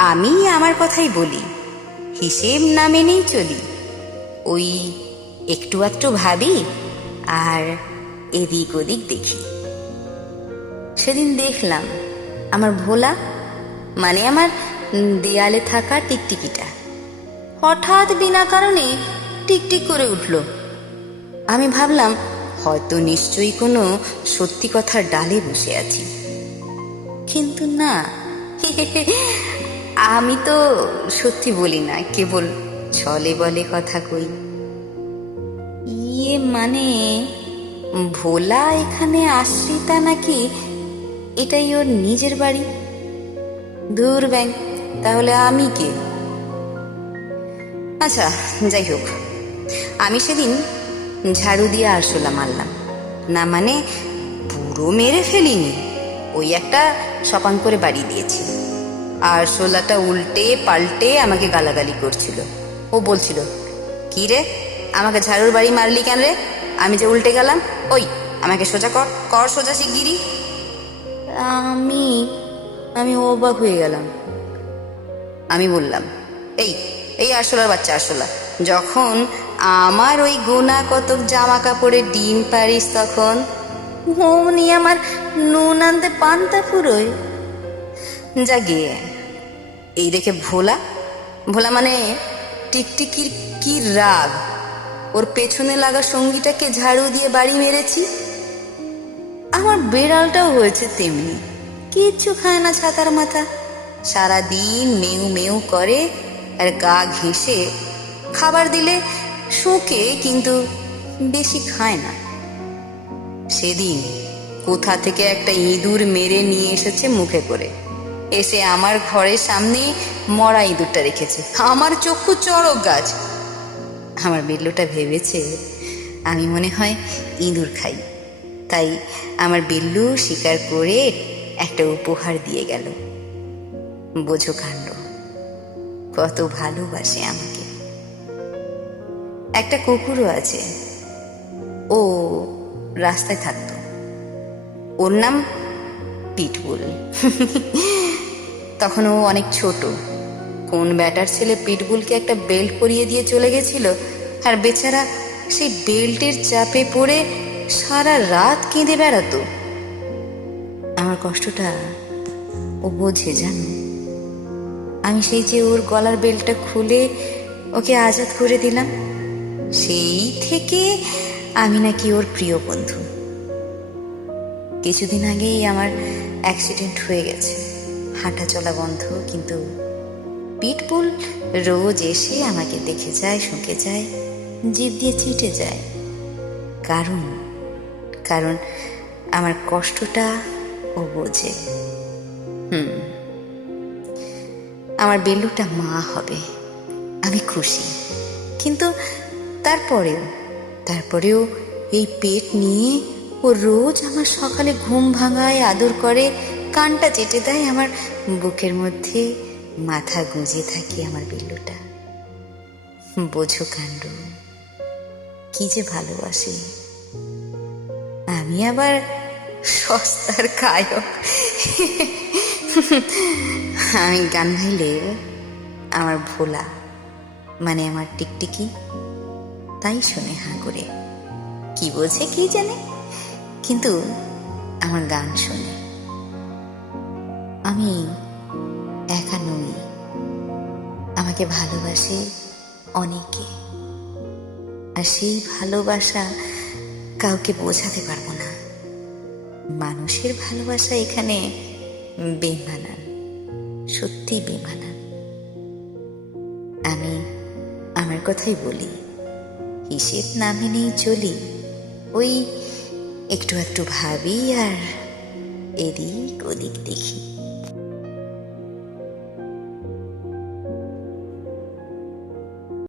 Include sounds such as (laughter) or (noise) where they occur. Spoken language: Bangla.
আমি আমার কথাই বলি। হিসেব না মেনেই চলি। ওই একটু একটু ভাবি আর এদিক ওদিক দেখি। সেদিন দেখলাম আমার ভোলা মানে আমার দেয়ালে থাকা টিকটিকিটা, হঠাৎ বিনা কারণে টিকটিক করে উঠল। আমি ভাবলাম, হয়তো নিশ্চয়ই কোনো সত্যি কথার ডালে বসে আছি। কিন্তু না (laughs) আমি তো সত্যি বলি না, কেবল ছলে বলে কথা কই। ইয়ে মানে ভোলা এখানে আশ্রিতা নাকি? এটাই ওর নিজের বাড়ি। দূর ব্যাং, তাহলে আমি কে? আচ্ছা যাই হোক। আমি সেদিন ঝাড়ু দিয়ে আরশোলা মারলাম। না মানে পুরো মেরে ফেলিনি, ওই একটা সপাং করে বাড়ি দিয়েছি। আরশোলাটা উল্টে পাল্টে আমাকে গালাগালি করছিল। ও বলছিল কি রে? আমাকে ঝাড়ুর বাড়ি মারলি কেন রে? আমি যে উল্টে গেলাম ওই আমাকে সোজা কর কর সোজা শিগগিরি আমি আমি অবাক হয়ে গেলাম। আমি বললাম এই এই আরশোলার বাচ্চা আরশোলা। যখন আমার ওই গোনা কতক জামা কাপড়ে ডিম পারিস তখন অমনি আমার নুন আনতে পান্তা ফুরোয়। যা গিয়ে এই দেখে ভোলা? ভোলা মানে টিকটিকির কি রাগ? ওর পেছনে লাগা সঙ্গীটাকে ঝাড়ু দিয়ে বাড়ি মেরেছি? আমার বেড়ালটাও হয়েছে তেমনি। কিচ্ছু খায় না ছাতার মাথা। সারাদিন মেউ মেউ করে, আর গা ঘেঁষে খাবার দিলে শোকে, কিন্তু বেশি খায় না। সেদিন কোথা থেকে একটা ইঁদুর মেরে নিয়ে এসেছে মুখে করে। এসে আমার ঘরের সামনে মরা ইঁদুরটা রেখেছে। আমার চক্ষু চড়ক গাছ। আমার বিল্লুটা ভেবেছে, আমি মনে হয় ইঁদুর খাই। তাই আমার বিল্লু শিকার করে একটা উপহার দিয়ে গেল। বোঝো কাণ্ড, কত ভালোবাসে আমাকে। একটা কুকুরও আছে। ও রাস্তায় থাকতো। ওর নাম পিটবুল। (laughs) তখন ও অনেক ছোট। কোন ব্যাটার ছেলে পিটবুলকে একটা বেল্ট পরিয়ে দিয়ে চলে গেছিল, আর বেচারা সেই বেল্টের চাপে পড়ে সারা রাত কেঁদে বেড়াতো। আমার কষ্টটা ও বোঝে, জানো? আমি সেই যে ওর গলার বেল্টটা খুলে ওকে আজাদ করে দিলাম, সেই থেকে আমি নাকি ওর প্রিয় বন্ধু। কিছুদিন আগেই আমার অ্যাক্সিডেন্ট হয়ে গেছে। হাঁটা চলা বন্ধ, কিন্তু পিটবুল রোজ এসে আমাকে দেখে যায়, শুঁকে যায়, জিভ দিয়ে চিটে যায়। কারণ কারণ আমার কষ্টটা ও বোঝে। হুম, আমার বেল্লুটা মা হবে, আমি খুশি। কিন্তু তারপরেও তারপরেও এই পেট নিয়ে ও রোজ আমার সকালে ঘুম ভাঙায়, আদর করে কানটা চেটে দেয়, আমার বুকের মধ্যে মাথা গুঁজে থাকে আমার বিল্লুটা। বোঝো কাণ্ড, কি যে ভালোবাসে। আমি আবার সস্তার গায়ক। আমি গান গাইলে আমার ভোলা মানে আমার টিকটিকি, তাই শুনে হাঁ করে। কি বোঝে কি জানে? কিন্তু আমার গান শুনে। আমি একা নই। আমাকে ভালোবাসে অনেকে। আর সেই ভালোবাসা কাউকে বোঝাতে পারব না। মানুষের ভালোবাসা এখানে বেমানান সত্যি বেমানান আমি আমার কথাই বলি, হিসেব না মেনেই চলি। ওই একটু একটু ভাবি আর এদিক ওদিক দেখি।